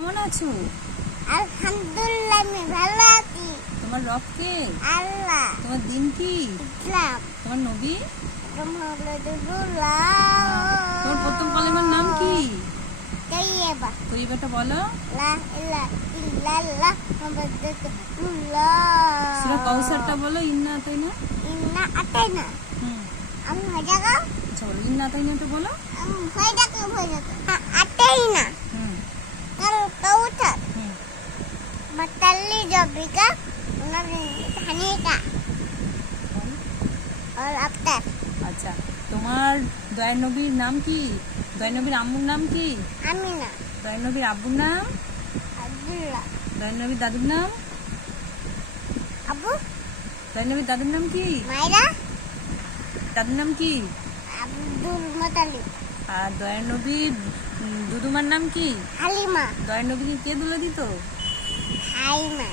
কেমন আছো? আলহামদুলিল্লাহ আমি ভালো আছি। তোমার রব কে? আল্লাহ। তোমার দিন কি? ইসলাম। তোমার নবী? রহমাতুল্লাহ। তোমার প্রথম কালেমার নাম কি? তাইয়্যিবা। তৈবাটা বলো। লা ইলাহা ইল্লাল্লাহ মুহাম্মাদুর রাসূলুল্লাহ। সূরা কাউসারটা বলো। ইন্না আতাইনা। ইন্না আতাইনা। হুম। আমি হাজাগা। আচ্ছা বলো, ইন্না আতাইনাটা বলো। আমি হাজাগা আতাইনা। হুম। কাল কাউসার। হুম। মাতাল্লি জবিকা উনানি হানিকা। আর আফতার। আচ্ছা, তোমার দয়ার নবীর নাম কি? দয়ার নবীর আম্মুর নাম কি? আমিনা। দয়ার নবীর আব্বুর নাম? আব্দুল্লাহ। দয়ার নবীর দাদুর নাম? আবু। দয়ার নবীর দাদুর নাম কি? মাইরা। দাদুর নাম কি? আব্দুল মুতালিব। আর দয়ার নবীর দুদুমার নাম কি? হালিমা। দয়ার নবীকে কে দুলা দিত? হাইমা।